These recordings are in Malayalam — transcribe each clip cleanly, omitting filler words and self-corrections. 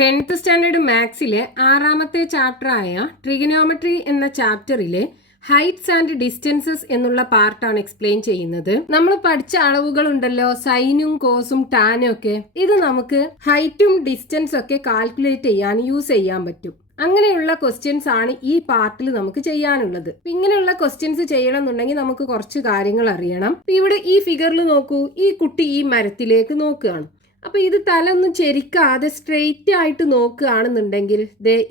10th സ്റ്റാൻഡേർഡ് മാത്സിലെ 6ാമത്തെ ചാപ്റ്ററായ ട്രിഗണോമെട്രി എന്ന ചാപ്റ്ററിലെ ഹൈറ്റ്സ് ആൻഡ് ഡിസ്റ്റൻസസ് എന്നുള്ള പാർട്ടാണ് എക്സ്പ്ലെയിൻ ചെയ്യുന്നത്. നമ്മൾ പഠിച്ച അളവുകൾ ഉണ്ടല്ലോ, സൈനും കോസും ടാനും ഒക്കെ, ഇത് നമുക്ക് ഹൈറ്റും ഡിസ്റ്റൻസും ഒക്കെ കാൽക്കുലേറ്റ് ചെയ്യാൻ യൂസ് ചെയ്യാൻ പറ്റും. അങ്ങനെയുള്ള ക്വസ്റ്റ്യൻസ് ആണ് ഈ പാർട്ടിൽ നമുക്ക് ചെയ്യാനുള്ളത്. ഇങ്ങനെയുള്ള ക്വസ്റ്റ്യൻസ് ചെയ്യണം എന്നുണ്ടെങ്കിൽ നമുക്ക് കുറച്ച് കാര്യങ്ങൾ അറിയണം. ഇവിടെ ഈ ഫിഗറിൽ നോക്കൂ, ഈ കുട്ടി ഈ മരത്തിലേക്ക് നോക്കുകയാണ്. അപ്പൊ ഇത് തല ഒന്നും ചെരിക്കാതെ സ്ട്രെയിറ്റ് ആയിട്ട് നോക്കുകയാണെന്നുണ്ടെങ്കിൽ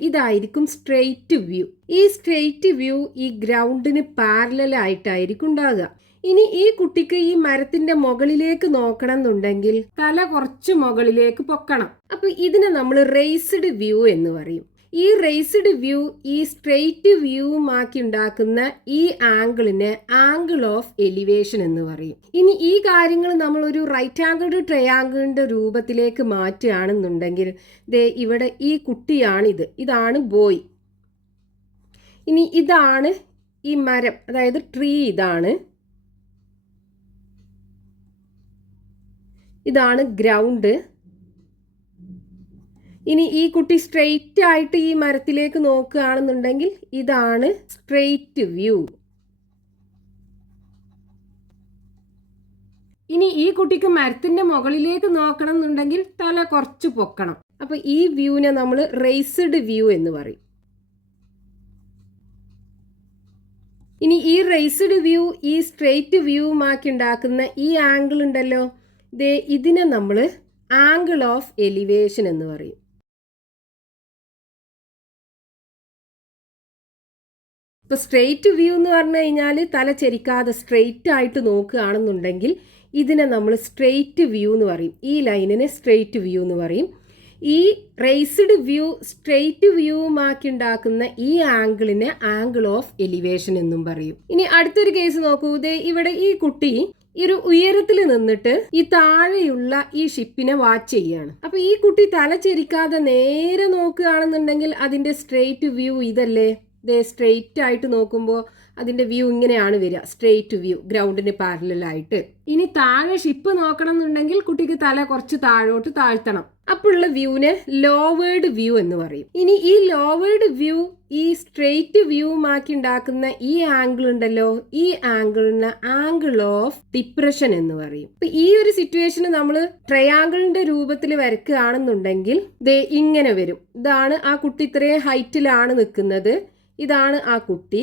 ഇതായിരിക്കും സ്ട്രെയിറ്റ് വ്യൂ. ഈ സ്ട്രെയിറ്റ് വ്യൂ ഈ ഗ്രൗണ്ടിന് പാരലൽ ആയിട്ടായിരിക്കും ഉണ്ടാകുക. ഇനി ഈ കുട്ടിക്ക് ഈ മരത്തിന്റെ മുകളിലേക്ക് നോക്കണം എന്നുണ്ടെങ്കിൽ തല കുറച്ച് മുകളിലേക്ക് പൊക്കണം. അപ്പൊ ഇതിനെ നമ്മൾ റേസ്ഡ് വ്യൂ എന്ന് പറയും. ഈ റേസ്ഡ് വ്യൂ ഈ സ്ട്രെയിറ്റ് വ്യൂവുമാക്കി ഉണ്ടാക്കുന്ന ഈ ആംഗിളിനെ ആംഗിൾ ഓഫ് എലിവേഷൻ എന്ന് പറയും. ഇനി ഈ കാര്യങ്ങൾ നമ്മൾ ഒരു റൈറ്റ് ആംഗിൾഡ് ട്രയാംഗിളിന്റെ രൂപത്തിലേക്ക് മാറ്റുകയാണെന്നുണ്ടെങ്കിൽ ഇവിടെ ഈ കുട്ടിയാണിത്, ഇതാണ് ബോയ്. ഇനി ഇതാണ് ഈ മരം, അതായത് ട്രീ. ഇതാണ് ഗ്രൗണ്ട്. ഇനി ഈ കുട്ടി സ്ട്രെയിറ്റ് ആയിട്ട് ഈ മരത്തിലേക്ക് നോക്കുകയാണെന്നുണ്ടെങ്കിൽ ഇതാണ് സ്ട്രെയിറ്റ് വ്യൂ. ഇനി ഈ കുട്ടിക്ക് മരത്തിന്റെ മുകളിലേക്ക് നോക്കണം എന്നുണ്ടെങ്കിൽ തല കുറച്ച് പൊക്കണം. അപ്പൊ ഈ വ്യൂവിനെ നമ്മൾ റേസ്ഡ് വ്യൂ എന്ന് പറയും. ഇനി ഈ റേസ്ഡ് വ്യൂ ഈ സ്ട്രെയിറ്റ് വ്യൂവുമാക്കി ഉണ്ടാക്കുന്ന ഈ ആംഗിൾ ഉണ്ടല്ലോ, ഇതിനെ നമ്മൾ ആംഗിൾ ഓഫ് എലിവേഷൻ എന്ന് പറയും. ഇപ്പോൾ സ്ട്രെയിറ്റ് വ്യൂ എന്ന് പറഞ്ഞു കഴിഞ്ഞാൽ തല ചെരിക്കാതെ സ്ട്രെയിറ്റ് ആയിട്ട് നോക്കുകയാണെന്നുണ്ടെങ്കിൽ ഇതിനെ നമ്മൾ സ്ട്രെയിറ്റ് വ്യൂ എന്ന് പറയും. ഈ ലൈനിനെ സ്ട്രെയിറ്റ് വ്യൂ എന്ന് പറയും. ഈ റേസ്ഡ് വ്യൂ സ്ട്രെയിറ്റ് വ്യൂവുമാക്കി ഉണ്ടാക്കുന്ന ഈ ആംഗിളിനെ ആംഗിൾ ഓഫ് എലിവേഷൻ എന്നും പറയും. ഇനി അടുത്തൊരു കേസ് നോക്കൂ. ഇവിടെ ഈ കുട്ടി ഈ ഒരു ഉയരത്തിൽ നിന്നിട്ട് ഈ താഴെയുള്ള ഈ ഷിപ്പിനെ വാച്ച് ചെയ്യാണ്. അപ്പൊ ഈ കുട്ടി തല ചെരിക്കാതെ നേരെ നോക്കുകയാണെന്നുണ്ടെങ്കിൽ അതിന്റെ സ്ട്രെയിറ്റ് വ്യൂ ഇതല്ലേ. സ്ട്രെയിറ്റ് ആയിട്ട് നോക്കുമ്പോൾ അതിന്റെ വ്യൂ ഇങ്ങനെയാണ് വരിക, സ്ട്രെയിറ്റ് വ്യൂ, ഗ്രൗണ്ടിന് പാരലലായിട്ട്. ഇനി താഴെ ഷിപ്പ് നോക്കണം എന്നുണ്ടെങ്കിൽ കുട്ടിക്ക് തല കുറച്ച് താഴോട്ട് താഴ്ത്തണം. അപ്പോഴുള്ള വ്യൂവിനെ ലോവേർഡ് വ്യൂ എന്ന് പറയും. ഇനി ഈ ലോവേർഡ് വ്യൂ ഈ സ്ട്രെയിറ്റ് വ്യൂവുമാക്കി ഉണ്ടാക്കുന്ന ഈ ആംഗിൾ ഉണ്ടല്ലോ, ഈ ആംഗിളിന് ആംഗിൾ ഓഫ് ഡിപ്രഷൻ എന്ന് പറയും. ഇപ്പൊ ഈ ഒരു സിറ്റുവേഷന് നമ്മൾ ട്രയാംഗിളിന്റെ രൂപത്തിൽ വരയ്ക്കുകയാണെന്നുണ്ടെങ്കിൽ ഇങ്ങനെ വരും. ഇതാണ് ആ കുട്ടി, ഇത്രയും ഹൈറ്റിലാണ് നിൽക്കുന്നത്. ഇതാണ് ആ കുട്ടി,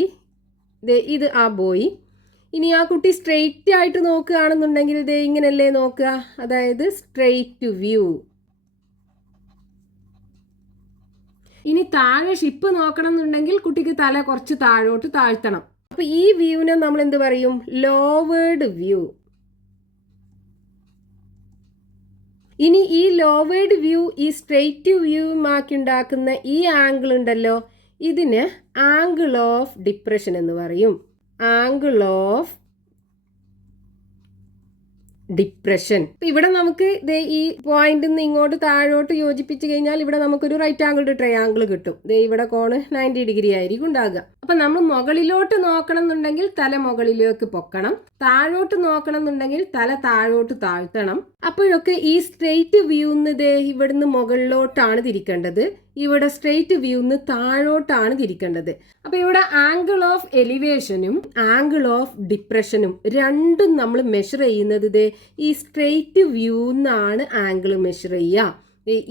ഇത് ആ ബോയ്. ഇനി ആ കുട്ടി സ്ട്രെയിറ്റ് ആയിട്ട് നോക്കുകയാണെന്നുണ്ടെങ്കിൽ ഇങ്ങനെയല്ലേ നോക്കുക, അതായത് സ്ട്രെയിറ്റ് വ്യൂ. ഇനി താഴെ ഷിപ്പ് നോക്കണം എന്നുണ്ടെങ്കിൽ കുട്ടിക്ക് തല കുറച്ച് താഴോട്ട് താഴ്ത്തണം. അപ്പൊ ഈ വ്യൂവിനെ നമ്മൾ എന്ത് പറയും, ലോവേർഡ് വ്യൂ. ഇനി ഈ ലോവേർഡ് വ്യൂ ഈ സ്ട്രെയിറ്റ് വ്യൂവുമാക്കി ഉണ്ടാക്കുന്ന ഈ ആംഗിൾ ഉണ്ടല്ലോ, ഇതിന് ആംഗിൾ ഓഫ് ഡിപ്രഷൻ എന്ന് പറയും. Angle of depression. ഇവിടെ നമുക്ക് ഈ പോയിന്റിൽ നിന്ന് ഇങ്ങോട്ട് താഴോട്ട് യോജിപ്പിച്ച് കഴിഞ്ഞാൽ ഇവിടെ നമുക്കൊരു റൈറ്റ് ആംഗിൾഡ് ട്രയാംഗിൾ കിട്ടും. ഇവിടെ കോണ് 90 ഡിഗ്രി ആയിരിക്കും ഉണ്ടാകുക. അപ്പൊ നമ്മൾ മുകളിലോട്ട് നോക്കണം എന്നുണ്ടെങ്കിൽ തല മുകളിലേക്ക് പൊക്കണം, താഴോട്ട് നോക്കണം എന്നുണ്ടെങ്കിൽ തല താഴോട്ട് താഴ്ത്തണം. അപ്പോഴൊക്കെ ഈ സ്ട്രെയിറ്റ് വ്യൂന്ന് ഇവിടുന്ന് മുകളിലോട്ടാണ് തിരിക്കേണ്ടത്, ഇവിടെ സ്ട്രെയിറ്റ് വ്യൂന്ന് താഴോട്ടാണ് തിരിക്കേണ്ടത്. അപ്പൊ ഇവിടെ ആംഗിൾ ഓഫ് എലിവേഷനും ആംഗിൾ ഓഫ് ഡിപ്രഷനും രണ്ടും നമ്മൾ മെഷർ ചെയ്യുന്നത് ഈ സ്ട്രെയിറ്റ് വ്യൂന്നാണ് ആംഗിൾ മെഷർ ചെയ്യുക.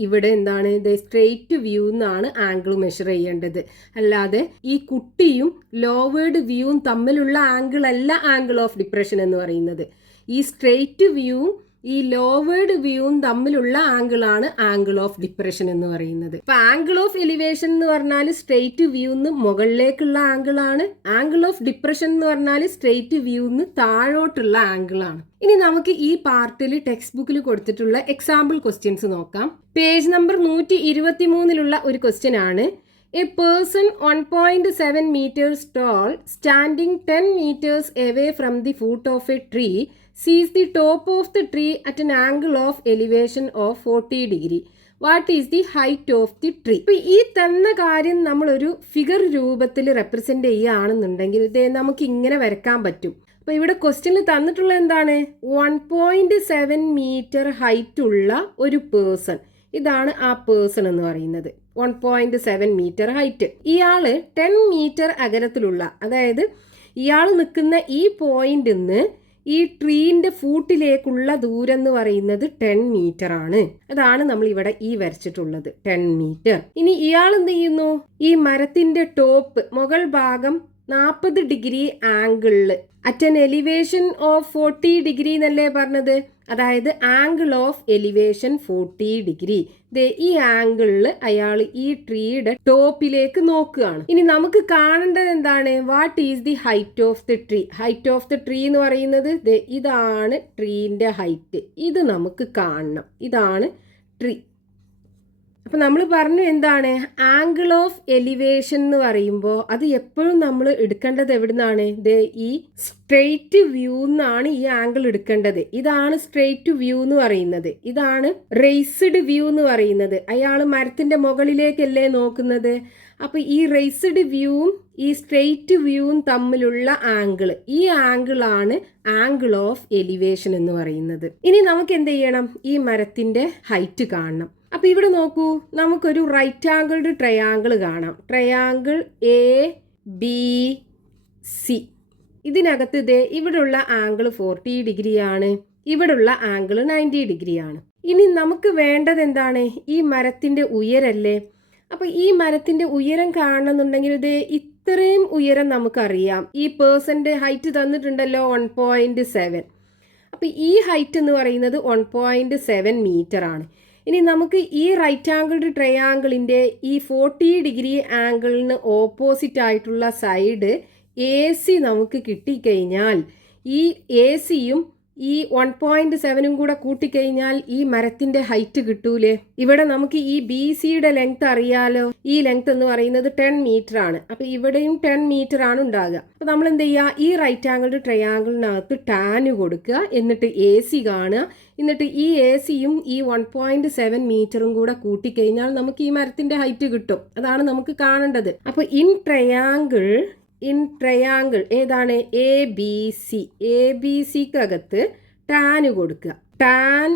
ഇവിടെ എന്താണ്, സ്ട്രെയിറ്റ് വ്യൂ എന്നാണ് ആംഗിൾ മെഷർ ചെയ്യേണ്ടത്. അല്ലാതെ ഈ കുട്ടിയും ലോവേർഡ് വ്യൂവും തമ്മിലുള്ള ആംഗിൾ അല്ല ആംഗിൾ ഓഫ് ഡിപ്രഷൻ എന്ന് പറയുന്നത്. ഈ സ്ട്രെയിറ്റ് വ്യൂവും ഈ ലോവേർഡ് വ്യൂവും തമ്മിലുള്ള ആംഗിളാണ് ആംഗിൾ ഓഫ് ഡിപ്രഷൻ എന്ന് പറയുന്നത്. ഇപ്പൊ ആംഗിൾ ഓഫ് എലിവേഷൻ എന്ന് പറഞ്ഞാൽ സ്ട്രെയിറ്റ് വ്യൂന്ന് മുകളിലേക്കുള്ള ആംഗിളാണ്. ആംഗിൾ ഓഫ് ഡിപ്രഷൻ എന്ന് പറഞ്ഞാൽ സ്ട്രെയിറ്റ് വ്യൂന്ന് താഴോട്ടുള്ള ആംഗിളാണ്. ഇനി നമുക്ക് ഈ പാർട്ടിൽ ടെക്സ്റ്റ് ബുക്കിൽ കൊടുത്തിട്ടുള്ള എക്സാമ്പിൾ ക്വസ്റ്റ്യൻസ് നോക്കാം. പേജ് നമ്പർ 123 ഒരു ക്വസ്റ്റ്യൻ ആണ്. A person 1.7 meters tall standing 10 meters away from the foot of a tree sees the top of the tree at an angle of elevation of 40 degree. What is the height of the tree? ഇപ്പൊ ഈ തന്ന കാര്യം നമ്മളൊരു ഫിഗർ രൂപത്തിൽ റെപ്രസെന്റ് ചെയ്യുകയാണെന്നുണ്ടെങ്കിൽ നമുക്ക് ഇങ്ങനെ വരക്കാൻ പറ്റും. അപ്പൊ ഇവിടെ ക്വസ്റ്റ്യനിൽ തന്നിട്ടുള്ള എന്താണ്, 1.7 മീറ്റർ ഹൈറ്റ് ഉള്ള ഒരു പേഴ്സൺ. ഇതാണ് ആ പേഴ്സൺ എന്ന് പറയുന്നത്. 1.7 മീറ്റർ ഹൈറ്റ്. ഇയാള് 10 മീറ്റർ അകലത്തിലുള്ള, അതായത് ഇയാൾ നിൽക്കുന്ന ഈ പോയിന്റിൽ നിന്ന് ഈ ട്രീന്റെ ഫൂട്ടിലേക്കുള്ള ദൂരം എന്ന് പറയുന്നത് 10 മീറ്റർ ആണ്. അതാണ് നമ്മൾ ഇവിടെ ഈ വരച്ചിട്ടുള്ളത് 10 മീറ്റർ. ഇനി ഇയാൾ എന്ത് ചെയ്യുന്നു, ഈ മരത്തിന്റെ ടോപ്പ് മുകൾ ഭാഗം 40 ഡിഗ്രി ആംഗിളില് at an elevation of 40 degree എന്നല്ലേ പറഞ്ഞത്. അതായത് ആംഗിൾ ഓഫ് എലിവേഷൻ 40 ഡിഗ്രി. ഈ ആംഗിളിൽ അയാൾ ഈ ട്രീയുടെ ടോപ്പിലേക്ക് നോക്കുകയാണ്. ഇനി നമുക്ക് കാണേണ്ടത് എന്താണ്, what is the height of the tree. Height of the tree എന്ന് പറയുന്നത് ഇതാണ് ട്രീന്റെ ഹൈറ്റ്. ഇത് നമുക്ക് കാണണം. ഇതാണ് ട്രീ. അപ്പൊ നമ്മൾ പറഞ്ഞു എന്താണ്, ആംഗിൾ ഓഫ് എലിവേഷൻ എന്ന് പറയുമ്പോൾ അത് എപ്പോഴും നമ്മൾ എടുക്കേണ്ടത് എവിടുന്നാണ്, ഈ സ്ട്രെയിറ്റ് വ്യൂ എന്നാണ് ഈ ആംഗിൾ എടുക്കേണ്ടത്. ഇതാണ് സ്ട്രെയിറ്റ് വ്യൂ എന്ന് പറയുന്നത്. ഇതാണ് റേസ്ഡ് വ്യൂ എന്ന് പറയുന്നത്. അയാൾ മരത്തിന്റെ മുകളിലേക്കല്ലേ നോക്കുന്നത്. അപ്പൊ ഈ റേസ്ഡ് വ്യൂവും ഈ സ്ട്രെയിറ്റ് വ്യൂവും തമ്മിലുള്ള ആംഗിൾ, ഈ ആംഗിളാണ് ആംഗിൾ ഓഫ് എലിവേഷൻ എന്ന് പറയുന്നത്. ഇനി നമുക്ക് എന്ത് ചെയ്യണം, ഈ മരത്തിന്റെ ഹൈറ്റ് കാണണം. അപ്പൊ ഇവിടെ നോക്കൂ, നമുക്കൊരു റൈറ്റ് ആംഗിൾഡ് ട്രയാങ്കിൾ കാണാം. Triangle ABC. ഇതിനകത്ത് ഇവിടെയുള്ള ആംഗിൾ 40 ഡിഗ്രിയാണ്, ഇവിടെയുള്ള ആംഗിൾ 90 ഡിഗ്രിയാണ്. ഇനി നമുക്ക് വേണ്ടത് എന്താണ്, ഈ മരത്തിന്റെ ഉയരല്ലേ. അപ്പൊ ഈ മരത്തിന്റെ ഉയരം കാണണമെന്നുണ്ടെങ്കിൽ ഇത്രയും ഉയരം നമുക്കറിയാം. ഈ പേഴ്സന്റെ ഹൈറ്റ് തന്നിട്ടുണ്ടല്ലോ 1.7. അപ്പൊ ഈ ഹൈറ്റ് എന്ന് പറയുന്നത് 1.7 മീറ്റർ ആണ്. ഇനി നമുക്ക് ഈ റൈറ്റ് ആംഗിൾഡ് ട്രയാങ്കിളിന്റെ ഈ 40 ഡിഗ്രി ആംഗിളിന് ഓപ്പോസിറ്റ് ആയിട്ടുള്ള സൈഡ് AC നമുക്ക് കിട്ടിക്കഴിഞ്ഞാൽ ഈ ACയും ഈ 1.7 കൂടെ കൂട്ടിക്കഴിഞ്ഞാൽ ഈ മരത്തിന്റെ ഹൈറ്റ് കിട്ടൂലേ. ഇവിടെ നമുക്ക് ഈ BCയുടെ ലെങ്ത് അറിയാലോ. ഈ ലെങ്ത് എന്ന് പറയുന്നത് 10 മീറ്റർ ആണ്. അപ്പൊ ഇവിടെയും 10 മീറ്റർ ആണ് ഉണ്ടാകുക. അപ്പൊ നമ്മൾ എന്ത് ചെയ്യുക, ഈ റൈറ്റ് ആംഗിൾഡ് ട്രയാങ്കിളിനകത്ത് ടാൻ കൊടുക്കുക, എന്നിട്ട് AC കാണുക, എന്നിട്ട് ഈ ACയും ഈ 1.7 മീറ്ററും കൂടെ കൂട്ടിക്കഴിഞ്ഞാൽ നമുക്ക് ഈ മരത്തിന്റെ ഹൈറ്റ് കിട്ടും. അതാണ് നമുക്ക് കാണേണ്ടത്. അപ്പൊ ഇൻ ട്രയാങ്കിൾ ഏതാണ്, ABCക്കകത്ത് ടാൻ കൊടുക്കുക. Tan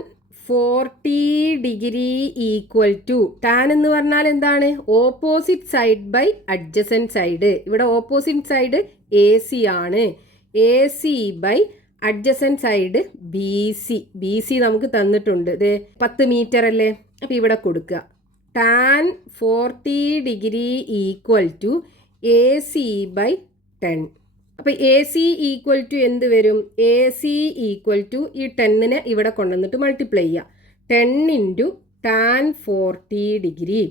40 degree equal to, tan എന്ന് പറഞ്ഞാൽ എന്താണ്, opposite side by adjacent side. ഇവിടെ ഓപ്പോസിറ്റ് സൈഡ് AC ആണ്. AC by adjacent side BC നമുക്ക് തന്നിട്ടുണ്ട്. 10 മീറ്റർ അല്ലേ. അപ്പൊ ഇവിടെ കൊടുക്കുക tan 40 degree equal to AC by 10. അപ്പൊ AC ഈക്വൽ ടു എന്ത് വരും, AC ഈക്വൽ ടു ഈ 10നെ ഇവിടെ കൊണ്ടുവന്നിട്ട് മൾട്ടിപ്ലൈ ചെയ്യുക. 10 into tan 40 degree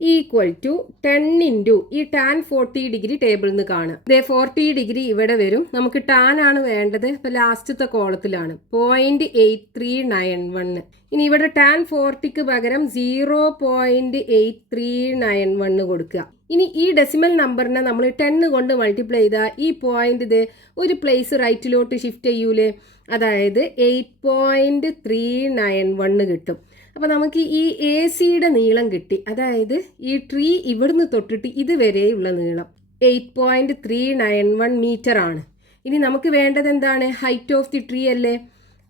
equal to 10 into ഈ ടാൻ 40 ഡിഗ്രി ടേബിളിൽ നിന്ന് കാണുക. 40 ഡിഗ്രി ഇവിടെ വരും. നമുക്ക് ടാൻ ആണ് വേണ്ടത്. ഇപ്പൊ ലാസ്റ്റത്തെ കോളത്തിലാണ് 0.8391. ഇനി ഇവിടെ ടാൻ 40ക്ക് പകരം 0.8391 കൊടുക്കുക. ഇനി ഈ ഡെസിമൽ നമ്പറിനെ നമ്മൾ 10 കൊണ്ട് മൾട്ടിപ്ലൈ ചെയ്താൽ ഈ പോയിന്റ് ഒരു പ്ലേസ് റൈറ്റിലോട്ട് ഷിഫ്റ്റ് ചെയ്യൂലേ. അതായത് 8.391 കിട്ടും. അപ്പോൾ നമുക്ക് ഈ ACയുടെ നീളം കിട്ടി. അതായത് ഈ ട്രീ ഇവിടുന്ന് തൊട്ടിട്ട് ഇതുവരെയുള്ള നീളം 8.391 മീറ്റർ ആണ്. ഇനി നമുക്ക് വേണ്ടത് എന്താണ്, ഹൈറ്റ് ഓഫ് ദി ട്രീ അല്ലേ.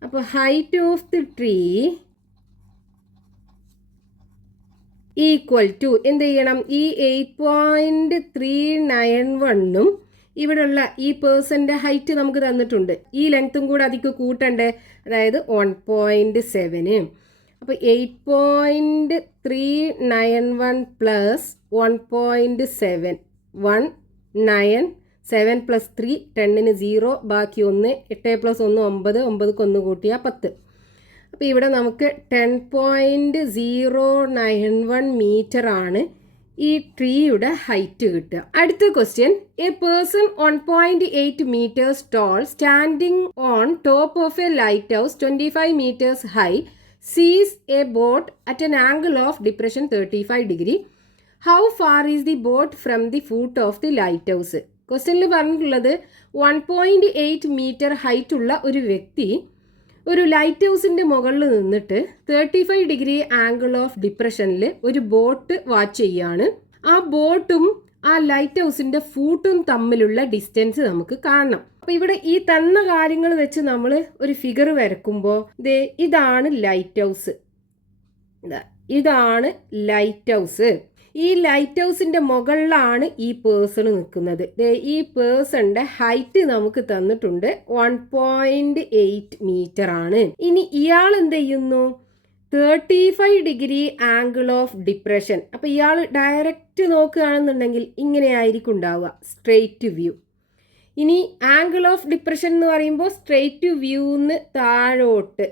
അപ്പോൾ height of the tree equal to എന്ത് ചെയ്യണം, ഈ 8.391ഉം ഇവിടെയുള്ള ഈ പേഴ്സന്റെ ഹൈറ്റ് നമുക്ക് തന്നിട്ടുണ്ട്. ഈ ലെങ്ത്തും കൂടെ അതിക്ക് കൂട്ടണ്ടേ, അതായത് 1.7. അപ്പോൾ 8.391 പ്ലസ് 1.7 197 പ്ലസ് 3 10ന് 0, ബാക്കി 1, 8 പ്ലസ് 1 9, 9ക്ക് 1 കൂട്ടിയാൽ 10. അപ്പോൾ ഇവിടെ നമുക്ക് 10.091 മീറ്റർ ആണ് ഈ ട്രീയുടെ ഹൈറ്റ് കിട്ടുക. അടുത്ത question, a person 1.8 metres tall standing on top of a lighthouse 25 metres high sees a boat at an angle of depression 35 degree. How far is the boat from the foot of the lighthouse? ക്വസ്റ്റ്യനിൽ പറഞ്ഞിട്ടുള്ളത് 1.8 മീറ്റർ ഹൈറ്റ് ഉള്ള ഒരു വ്യക്തി ഒരു ലൈറ്റ് ഹൗസിൻ്റെ മുകളിൽ നിന്നിട്ട് 35 ഡിഗ്രി ആംഗിൾ ഓഫ് ഡിപ്രഷനിൽ ഒരു ബോട്ട് വാച്ച് ചെയ്യാണ്. ആ ബോട്ടും ആ ലൈറ്റ് ഹൗസിൻ്റെ ഫൂട്ടും തമ്മിലുള്ള ഡിസ്റ്റൻസ് നമുക്ക് കാണണം. അപ്പോൾ ഇവിടെ ഈ തന്ന കാര്യങ്ങൾ വെച്ച് നമ്മൾ ഒരു ഫിഗർ വരക്കുമ്പോൾ ഇതാണ് ലൈറ്റ് ഹൗസ്. ഇതാണ് ലൈറ്റ് ഹൗസ്. ഈ ലൈറ്റ് ഹൗസിന്റെ മുകളിലാണ് ഈ പേഴ്സൺ നിൽക്കുന്നത്. ഈ പേഴ്സണിന്റെ ഹൈറ്റ് നമുക്ക് തന്നിട്ടുണ്ട് 1.8 മീറ്റർ ആണ്. ഇനി ഇയാൾ എന്ത് ചെയ്യുന്നു? 35 ഡിഗ്രി ആംഗിൾ ഓഫ് ഡിപ്രഷൻ. അപ്പൊ ഇയാൾ ഡയറക്റ്റ് നോക്കുകയാണെന്നുണ്ടെങ്കിൽ ഇങ്ങനെയായിരിക്കും ഉണ്ടാവുക, സ്ട്രെയിറ്റ് വ്യൂ. ഇനി ആംഗിൾ ഓഫ് ഡിപ്രഷൻ എന്ന് പറയുമ്പോൾ സ്ട്രെയിറ്റ് വ്യൂന്ന് താഴോട്ട്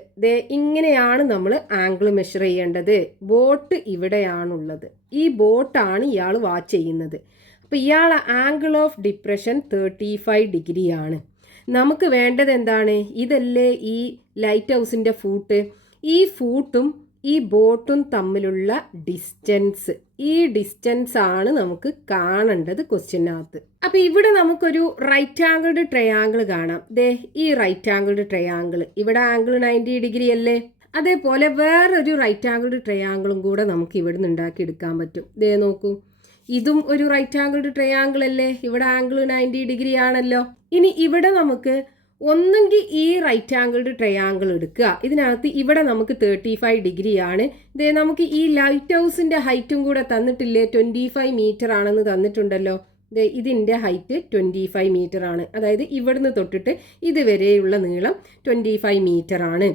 ഇങ്ങനെയാണ് നമ്മൾ ആംഗിൾ മെഷർ ചെയ്യേണ്ടത്. ബോട്ട് ഇവിടെയാണുള്ളത്. ഈ ബോട്ടാണ് ഇയാൾ വാച്ച് ചെയ്യുന്നത്. അപ്പോൾ ഇയാൾ ആംഗിൾ ഓഫ് ഡിപ്രഷൻ 35 ഡിഗ്രിയാണ്. നമുക്ക് വേണ്ടത് എന്താണ്? ഇതല്ലേ ഈ ലൈറ്റ് ഹൗസിൻ്റെ ഫൂട്ട്. ഈ ഫൂട്ടും ഈ ബോട്ടും തമ്മിലുള്ള ഡിസ്റ്റൻസ്, ഈ ഡിസ്റ്റൻസ് ആണ് നമുക്ക് കാണേണ്ടത് ക്വസ്റ്റ്യനകത്ത്. അപ്പൊ ഇവിടെ നമുക്കൊരു റൈറ്റ് ആംഗിൾഡ് ട്രയാങ്കിൾ കാണാം. ഈ റൈറ്റ് ആംഗിൾഡ് ട്രയാങ്കിൾ, ഇവിടെ ആംഗിൾ 90 ഡിഗ്രി അല്ലേ? അതേപോലെ വേറൊരു റൈറ്റ് ആംഗിൾഡ് ട്രയാങ്കിളും കൂടെ നമുക്ക് ഇവിടെ നിന്ന് ഉണ്ടാക്കിയെടുക്കാൻ പറ്റും. നോക്കൂ, ഇതും ഒരു റൈറ്റ് ആംഗിൾഡ് ട്രയാങ്കിൾ അല്ലേ? ഇവിടെ ആംഗിൾ 90 ഡിഗ്രി ആണല്ലോ. ഇനി ഇവിടെ നമുക്ക് ഒന്നെങ്കിൽ ഈ റൈറ്റ് ആംഗിൾഡ് ട്രയാങ്കിൾ എടുക്കുക. ഇതിനകത്ത് ഇവിടെ നമുക്ക് 35 ഡിഗ്രിയാണ്. നമുക്ക് ഈ ലൈറ്റ് ഹൗസിന്റെ ഹൈറ്റും കൂടെ തന്നിട്ടില്ലേ? 25 മീറ്റർ ആണെന്ന് തന്നിട്ടുണ്ടല്ലോ. ഇതിൻ്റെ ഹൈറ്റ് 25 മീറ്റർ ആണ്. അതായത് ഇവിടുന്ന് തൊട്ടിട്ട് ഇതുവരെയുള്ള നീളം 25 മീറ്റർ ആണ്.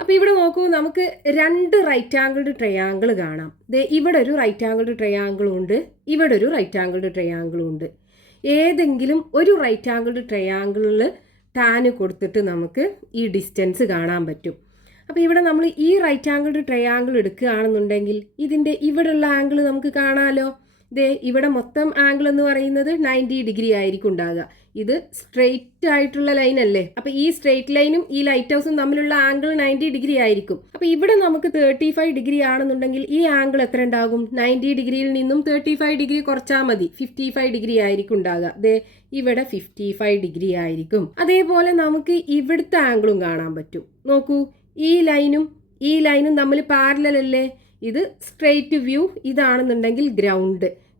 അപ്പോൾ ഇവിടെ നോക്കൂ, നമുക്ക് രണ്ട് റൈറ്റ് ആംഗിൾഡ് ട്രയാങ്കിൾ കാണാം. ഇവിടെ ഒരു റൈറ്റ് ആംഗിൾഡ് ട്രയാങ്കിളും ഉണ്ട്, ഇവിടെ ഒരു റൈറ്റ് ആംഗിൾഡ് ട്രയാങ്കിളും ഉണ്ട്. ഏതെങ്കിലും ഒരു റൈറ്റ് ആംഗിൾഡ് ട്രയാങ്കിളിൽ ടാന് കൊടുത്തിട്ട് നമുക്ക് ഈ ഡിസ്റ്റൻസ് കാണാൻ പറ്റും. അപ്പോൾ ഇവിടെ നമ്മൾ ഈ റൈറ്റ് ആംഗിൾഡ് ട്രയാങ്കിൾ എടുക്കുകയാണെന്നുണ്ടെങ്കിൽ ഇതിൻ്റെ ഇവിടെയുള്ള ആംഗിൾ നമുക്ക് കാണാമല്ലോ. ഇവിടെ മൊത്തം ആംഗിൾ എന്ന് പറയുന്നത് 90 ഡിഗ്രി ആയിരിക്കും ഉണ്ടാകുക. ഇത് സ്ട്രെയിറ്റ് ആയിട്ടുള്ള ലൈൻ അല്ലേ? അപ്പോൾ ഈ സ്ട്രെയിറ്റ് ലൈനും ഈ ലൈറ്റ് ഹൗസും തമ്മിലുള്ള ആംഗിൾ 90 ഡിഗ്രി ആയിരിക്കും. അപ്പോൾ ഇവിടെ നമുക്ക് 35 ഡിഗ്രി ആണെന്നുണ്ടെങ്കിൽ ഈ ആംഗിൾ എത്ര ഉണ്ടാകും? 90 ഡിഗ്രിയിൽ നിന്നും 35 ഡിഗ്രി കുറച്ചാൽ മതി, 55 ഡിഗ്രി ആയിരിക്കും ഉണ്ടാകുക. ഇവിടെ 55 ഡിഗ്രി ആയിരിക്കും. അതേപോലെ നമുക്ക് ഇവിടുത്തെ ആംഗിളും കാണാൻ പറ്റും. നോക്കൂ, ഈ ലൈനും തമ്മിൽ പാരലൽ അല്ലേ? ഇത് സ്ട്രെയിറ്റ് വ്യൂ, ഇതാണെന്നുണ്ടെങ്കിൽ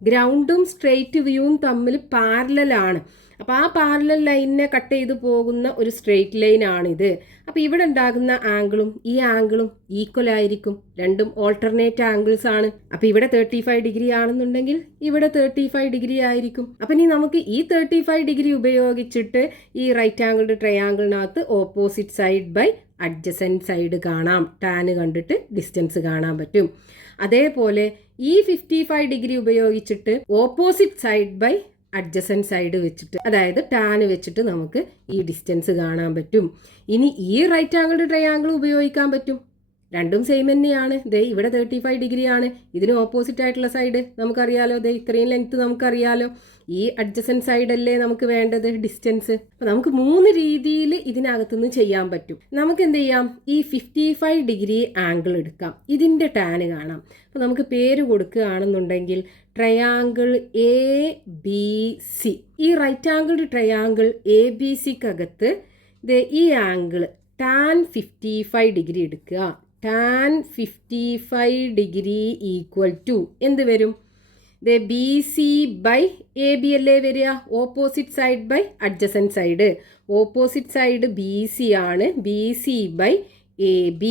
ഗ്രൗണ്ടും സ്ട്രെയിറ്റ് വ്യൂവും തമ്മിൽ പാരലലാണ്. അപ്പോൾ ആ പാരലൽ ലൈനിനെ കട്ട് ചെയ്ത് പോകുന്ന ഒരു സ്ട്രെയിറ്റ് ലൈനാണിത്. അപ്പോൾ ഇവിടെ ഉണ്ടാകുന്ന ആംഗിളും ഈ ആംഗിളും ഈക്വൽ ആയിരിക്കും. രണ്ടും ഓൾട്ടർനേറ്റ് ആംഗിൾസ് ആണ്. അപ്പോൾ ഇവിടെ 35 ഡിഗ്രി ആണെന്നുണ്ടെങ്കിൽ ഇവിടെ 35 ഡിഗ്രി ആയിരിക്കും. അപ്പം ഇനി നമുക്ക് ഈ 35 ഡിഗ്രി ഉപയോഗിച്ചിട്ട് ഈ റൈറ്റ് ആംഗിൾഡ് ട്രയാങ്കിളിനകത്ത് opposite side by adjacent side കാണാം. ടാന് കണ്ടിട്ട് ഡിസ്റ്റൻസ് കാണാൻ പറ്റും. അതേപോലെ ഈ 55 ഡിഗ്രി ഉപയോഗിച്ചിട്ട് opposite side by adjacent side വെച്ചിട്ട്, അതായത് ടാന് വെച്ചിട്ട് നമുക്ക് ഈ ഡിസ്റ്റൻസ് കാണാൻ പറ്റും. ഇനി ഈ റൈറ്റ് ആംഗിൾഡ് ട്രയാങ്കിൾ ഉപയോഗിക്കാൻ പറ്റും. രണ്ടും സെയിം തന്നെയാണ്. ഇവിടെ 35 ഡിഗ്രി ആണ്. ഇതിന് ഓപ്പോസിറ്റ് ആയിട്ടുള്ള സൈഡ് നമുക്കറിയാലോ. ഇത്രയും ലെങ്ത് നമുക്കറിയാലോ. ഈ അഡ്ജസൻറ്റ് സൈഡ് അല്ലേ നമുക്ക് വേണ്ടത് ഡിസ്റ്റൻസ്. അപ്പം നമുക്ക് 3 രീതിയിൽ ഇതിനകത്തുനിന്ന് ചെയ്യാൻ പറ്റും. നമുക്ക് എന്ത് ചെയ്യാം? ഈ 55 ഡിഗ്രി ആംഗിൾ എടുക്കാം. ഇതിൻ്റെ ടാന് കാണാം. അപ്പം നമുക്ക് പേര് കൊടുക്കുകയാണെന്നുണ്ടെങ്കിൽ ട്രയാങ്കിൾ ABC. ഈ റൈറ്റ് ആംഗിൾഡ് ട്രയാങ്കിൾ ABCക്കകത്ത് ഈ ആംഗിൾ ടാൻ 55 ഡിഗ്രി എടുക്കുക. ടാൻ 55 ഡിഗ്രി ഈക്വൽ ടു എന്ത് വരും? BC ബൈ AB അല്ലേ വരിക? Opposite side by adjacent side. Opposite side BC ആണ്. BC by AB.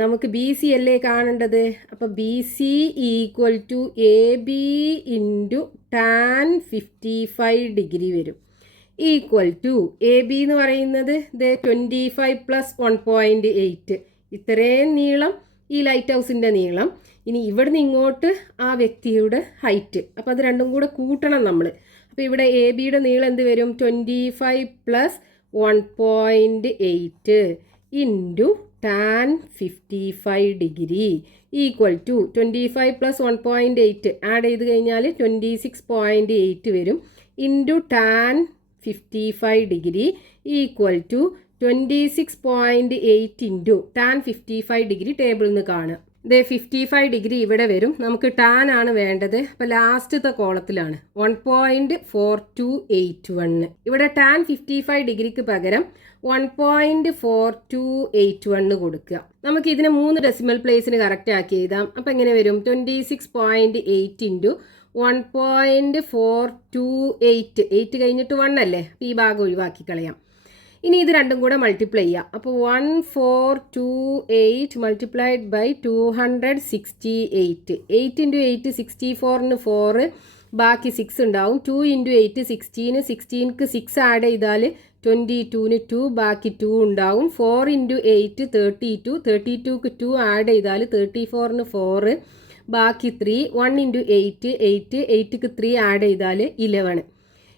നമുക്ക് BC അല്ലേ കാണേണ്ടത്? അപ്പോൾ BC equal to AB into tan 55 degree വരും. ഈക്വൽ ടു AB എന്ന് പറയുന്നത് 25 പ്ലസ് 1.8. ഇത്രയും നീളം ഈ ലൈറ്റ് ഹൗസിൻ്റെ നീളം. ഇനി ഇവിടുന്ന് ഇങ്ങോട്ട് ആ വ്യക്തിയുടെ ഹൈറ്റ്. അപ്പോൾ അത് രണ്ടും കൂടെ കൂട്ടണം നമ്മൾ. അപ്പോൾ ഇവിടെ ABയുടെ നീളം എന്ത് വരും? 25 plus 1.8 into tan 55 degree equal to 25 plus 1.8 add ചെയ്ത് കഴിഞ്ഞാൽ 26.8 വരും. Into tan 55 degree equal to 26.8 into tan 55 degree ടേബിളിൽ നിന്ന് കാണുക. 55 ഡിഗ്രി ഇവിടെ വരും. നമുക്ക് ടാൻ ആണ് വേണ്ടത്. അപ്പോൾ ലാസ്റ്റത്തെ കോളത്തിലാണ് 1.4281. ഇവിടെ ടാൻ 55 ഡിഗ്രിക്ക് പകരം 1.4281 കൊടുക്കുക. നമുക്ക് ഇതിനെ 3 ഡെസിമൽ പ്ലേസിന് കറക്റ്റ് ആക്കി എഴുതാം. അപ്പോൾ എങ്ങനെ വരും? 26.8 ഇൻറ്റു 1.428. 8 കഴിഞ്ഞിട്ട് 1 അല്ലേ? അപ്പോൾ ഈ ഭാഗം ഒഴിവാക്കി കളയാം. ഇനി ഇത് രണ്ടും കൂടെ മൾട്ടിപ്ലൈ ചെയ്യാം. അപ്പോൾ 1428 മൾട്ടിപ്ലൈഡ് ബൈ 268. 8 × 8 64 4, ബാക്കി 6 ഉണ്ടാവും. 2 × 8 16, 16ക്ക് 6 ആഡ് ചെയ്താൽ 22ന് 2, ബാക്കി 2 ഉണ്ടാവും. 4 × 8 32, 32ക്ക് 2 ആഡ് ചെയ്താൽ 34ന് 4, ബാക്കി 3. 1 × 8 8, 8ക്ക് 3 ആഡ് ചെയ്താൽ 11.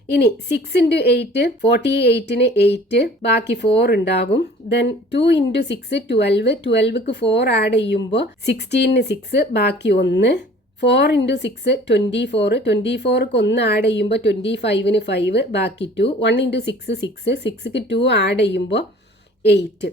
ഇനി 6 × 8 48ന് 8, ബാക്കി 4 ഉണ്ടാകും. ദെൻ 2 × 6 12, 12ക്ക് 4 ആഡ് ചെയ്യുമ്പോൾ 16ന് 6, ബാക്കി 1. 4 × 6 24, 24ക്ക് 1 ആഡ് ചെയ്യുമ്പോൾ 25ന് 5, ബാക്കി 2. 1 × 6 6, 6ക്ക് 2 ആഡ് ചെയ്യുമ്പോൾ 8.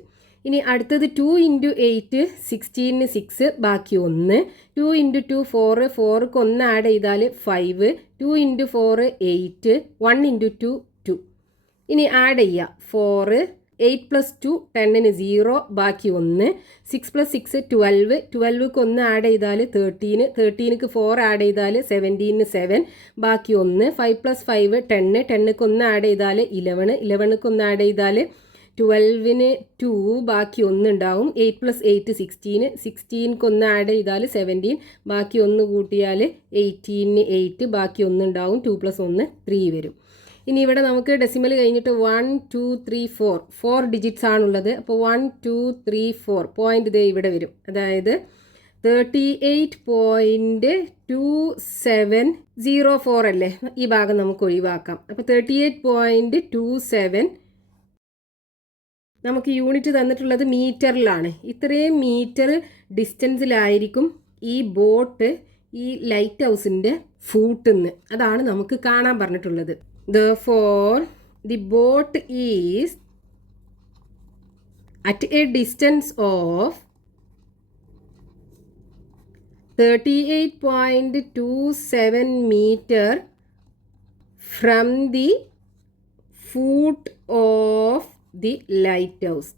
ഇനി അടുത്തത് 2 × 8 16ന് 6, ബാക്കി 1. 2 × 2 4, 4ക്ക് 1 ആഡ് ചെയ്താൽ 5. 2 × 4 8, 1 × 2 2. ഇനി ആഡ് ചെയ്യുക 4, 8 + 2 10ന് 0, ബാക്കി 1. 6 + 6 12, 12ക്ക് 1 ആഡ് ചെയ്താൽ 13, 13ക്ക് 4 ആഡ് ചെയ്താൽ 17ന് 7, ബാക്കി 1. 5 + 5 10, 10ക്ക് 1 ആഡ് ചെയ്താൽ 11, 11ക്ക് 1 ആഡ് ചെയ്താൽ 12ന് 2, ബാക്കി 1 ഉണ്ടാവും. 8 + 8 16, 16ക്ക് 1 ആഡ് ചെയ്താൽ 17, ബാക്കി 1 കൂട്ടിയാൽ 18ന് 8, ബാക്കി 1 ഉണ്ടാവും. 2 + 1 3 വരും. ഇനി ഇവിടെ നമുക്ക് ഡെസിമൽ കഴിഞ്ഞിട്ട് 1 2 3 4 ഡിജിറ്റ്സ് ആണുള്ളത്. അപ്പോൾ 1 2 3 4 പോയിന്റ് ഇതേ ഇവിടെ വരും. അതായത് 38.2704 അല്ലേ, ഈ ഭാഗം നമുക്ക് ഒഴിവാക്കാം. അപ്പോൾ 38.27 നമുക്ക് യൂണിറ്റ് തന്നിട്ടുള്ളത് മീറ്ററിലാണ്. ഇത്രയും മീറ്റർ ഡിസ്റ്റൻസിലായിരിക്കും ഈ ബോട്ട് ഈ ലൈറ്റ് ഹൗസിൻ്റെ ഫൂട്ടിന്ന്. അതാണ് നമുക്ക് കാണാൻ പറഞ്ഞിട്ടുള്ളത്. Therefore, the boat is at a distance of 38.27 meter from the foot of the lighthouse.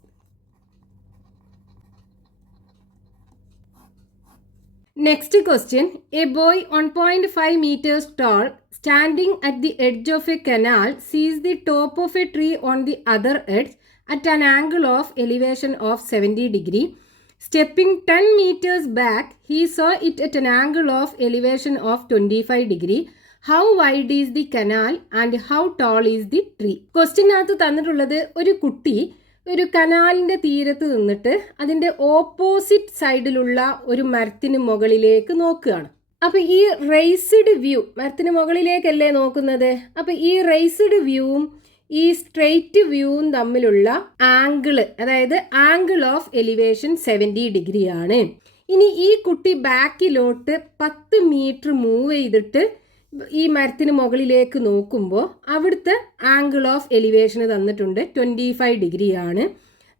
Next question. A boy 1.5 meters tall standing at the edge of a canal sees the top of a tree on the other edge at an angle of elevation of 70 degree. Stepping 10 meters back, he saw it at an angle of elevation of 25 degree. How wide is the canal and how tall is the tree? ക്വസ്റ്റ്യനകത്ത് തന്നിട്ടുള്ളത് ഒരു കുട്ടി ഒരു കനാലിൻ്റെ തീരത്ത് നിന്നിട്ട് അതിൻ്റെ ഓപ്പോസിറ്റ് സൈഡിലുള്ള ഒരു മരത്തിന് മുകളിലേക്ക് നോക്കുകയാണ്. അപ്പോൾ ഈ റേസ്ഡ് വ്യൂ, മരത്തിന് മുകളിലേക്കല്ലേ നോക്കുന്നത്, അപ്പോൾ ഈ റേസ്ഡ് വ്യൂവും ഈ സ്ട്രെയിറ്റ് വ്യൂവും തമ്മിലുള്ള ആംഗിള്, അതായത് ആംഗിൾ ഓഫ് എലിവേഷൻ 70 ഡിഗ്രി ആണ്. ഇനി ഈ കുട്ടി ബാക്കിലോട്ട് 10 മീറ്റർ മൂവ് ചെയ്തിട്ട് ഈ മരത്തിന് മുകളിലേക്ക് നോക്കുമ്പോൾ അവിടുത്തെ ആംഗിൾ ഓഫ് എലിവേഷന് തന്നിട്ടുണ്ട് 25 ഡിഗ്രി ആണ്.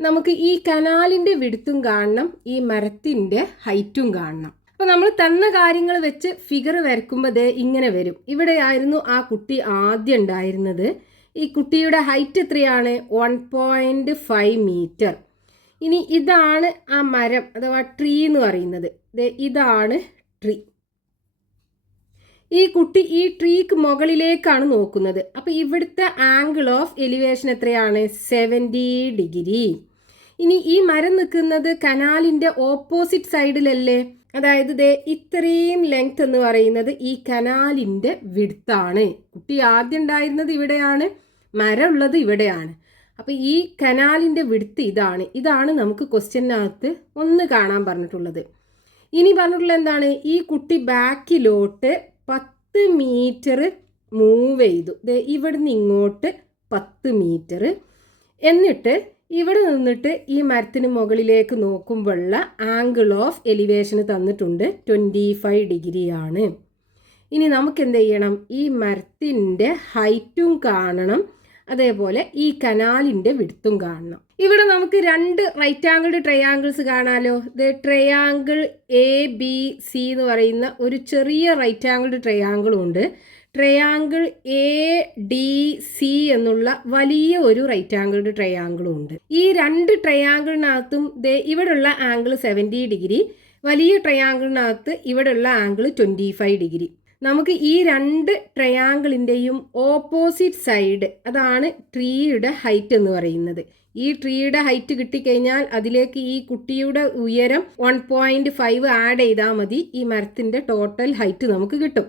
നമുക്ക് ഈ കനാലിൻ്റെ വിഡ്ത്തും കാണണം, ഈ മരത്തിൻ്റെ ഹൈറ്റും കാണണം. അപ്പോൾ നമ്മൾ തന്ന കാര്യങ്ങൾ വെച്ച് ഫിഗർ വരയ്ക്കുമ്പോൾ ദേ ഇങ്ങനെ വരും. ഇവിടെയായിരുന്നു ആ കുട്ടി ആദ്യം ഉണ്ടായിരുന്നത്. ഈ കുട്ടിയുടെ ഹൈറ്റ് എത്രയാണ്? 1.5 മീറ്റർ. ഇനി ഇതാണ് ആ മരം അഥവാ ട്രീ എന്ന് പറയുന്നത്. ഇതാണ് ട്രീ. ഈ കുട്ടി ഈ ട്രീക്ക് മുകളിലേക്കാണ് നോക്കുന്നത്. അപ്പോൾ ഇവിടുത്തെ ആംഗിൾ ഓഫ് എലിവേഷൻ എത്രയാണ്? 70 ഡിഗ്രി. ഇനി ഈ മരം നിൽക്കുന്നത് കനാലിൻ്റെ ഓപ്പോസിറ്റ് സൈഡിലല്ലേ, അതായത് ഇത്രയും ലെങ്ത് എന്ന് പറയുന്നത് ഈ കനാലിൻ്റെ വിഡ്ത്താണ്. കുട്ടി ആദ്യം ഉണ്ടായിരുന്നത് ഇവിടെയാണ്, മരം ഉള്ളത് ഇവിടെയാണ്. അപ്പോൾ ഈ കനാലിൻ്റെ വിഡ്ത്ത് ഇതാണ് നമുക്ക് ക്വസ്റ്റ്യനകത്ത് ഒന്ന് കാണാൻ പറഞ്ഞിട്ടുള്ളത്. ഇനി പറഞ്ഞിട്ടുള്ളത് എന്താണ്? ഈ കുട്ടി ബാക്കിലോട്ട് 10 മീറ്റർ മൂവ് ചെയ്തു. ഇവിടുന്ന് ഇങ്ങോട്ട് 10 മീറ്റർ. എന്നിട്ട് ഇവിടെ നിന്നിട്ട് ഈ മരത്തിന് മുകളിലേക്ക് നോക്കുമ്പോഴുള്ള ആംഗിൾ ഓഫ് എലിവേഷന് തന്നിട്ടുണ്ട് 25 ഡിഗ്രി ആണ്. ഇനി നമുക്ക് എന്ത് ചെയ്യണം? ഈ മരത്തിൻ്റെ ഹൈറ്റും കാണണം, അതേപോലെ ഈ കനാലിൻ്റെ വിഡ്ത്തും കാണണം. ഇവിടെ നമുക്ക് 2 റൈറ്റ് ആംഗിൾഡ് ട്രയാങ്കിൾസ് കാണാമല്ലോ. ട്രയാങ്കിൾ ABC എന്ന് പറയുന്ന ഒരു ചെറിയ റൈറ്റ് ആംഗിൾഡ് ട്രയാങ്കിളും ഉണ്ട്. ട്രയാങ്കിൾ ADC എന്നുള്ള വലിയ ഒരു റൈറ്റ് ആംഗിൾഡ് ട്രയാങ്കിളും ഉണ്ട്. ഈ 2 ട്രയാങ്കിളിനകത്തും ഇവിടെയുള്ള ആംഗിൾ 70 ഡിഗ്രി, വലിയ ട്രയാങ്കിളിനകത്ത് ഇവിടെയുള്ള ആംഗിൾ 25 ഡിഗ്രി. നമുക്ക് ഈ രണ്ട് ട്രയാങ്കിളിൻ്റെയും ഓപ്പോസിറ്റ് സൈഡ്, അതാണ് ട്രീയുടെ ഹൈറ്റ് എന്ന് പറയുന്നത്. ഈ ട്രീയുടെ ഹൈറ്റ് കിട്ടിക്കഴിഞ്ഞാൽ അതിലേക്ക് ഈ കുട്ടിയുടെ ഉയരം 1.5 ആഡ് ചെയ്താൽ മതി, ഈ മരത്തിൻ്റെ ടോട്ടൽ ഹൈറ്റ് നമുക്ക് കിട്ടും.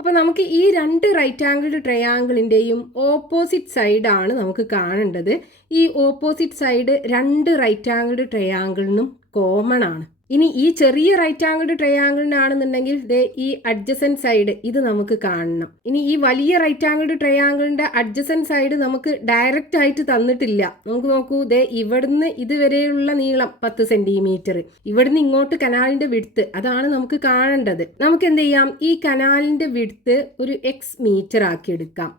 അപ്പോൾ നമുക്ക് ഈ രണ്ട് റൈറ്റ് ആംഗിൾഡ് ട്രയാങ്കിളിൻ്റെയും ഓപ്പോസിറ്റ് സൈഡാണ് നമുക്ക് കാണേണ്ടത്. ഈ ഓപ്പോസിറ്റ് സൈഡ് രണ്ട് റൈറ്റ് ആംഗിൾഡ് ട്രയാങ്കിളിനും കോമൺ ആണ്. ഇനി ഈ ചെറിയ റൈറ്റ് ആംഗിൾഡ് ട്രയാങ്കിളിനാണെന്നുണ്ടെങ്കിൽ ഈ അഡ്ജസൻറ്റ് സൈഡ് ഇത് നമുക്ക് കാണണം. ഇനി ഈ വലിയ റൈറ്റ് ആംഗിൾഡ് ട്രയാങ്കിളിൻ്റെ അഡ്ജസൻറ്റ് സൈഡ് നമുക്ക് ഡയറക്റ്റ് ആയിട്ട് തന്നിട്ടില്ല. നമുക്ക് നോക്കൂ, ഇവിടുന്ന് ഇതുവരെയുള്ള നീളം 10 സെന്റിമീറ്റർ, ഇവിടുന്ന് ഇങ്ങോട്ട് കനാലിന്റെ വിഡ്ത്ത് അതാണ് നമുക്ക് കാണേണ്ടത്. നമുക്ക് എന്ത് ചെയ്യാം, ഈ കനാലിന്റെ വിഡ്ത്ത് ഒരു x മീറ്റർ ആക്കി എടുക്കാം.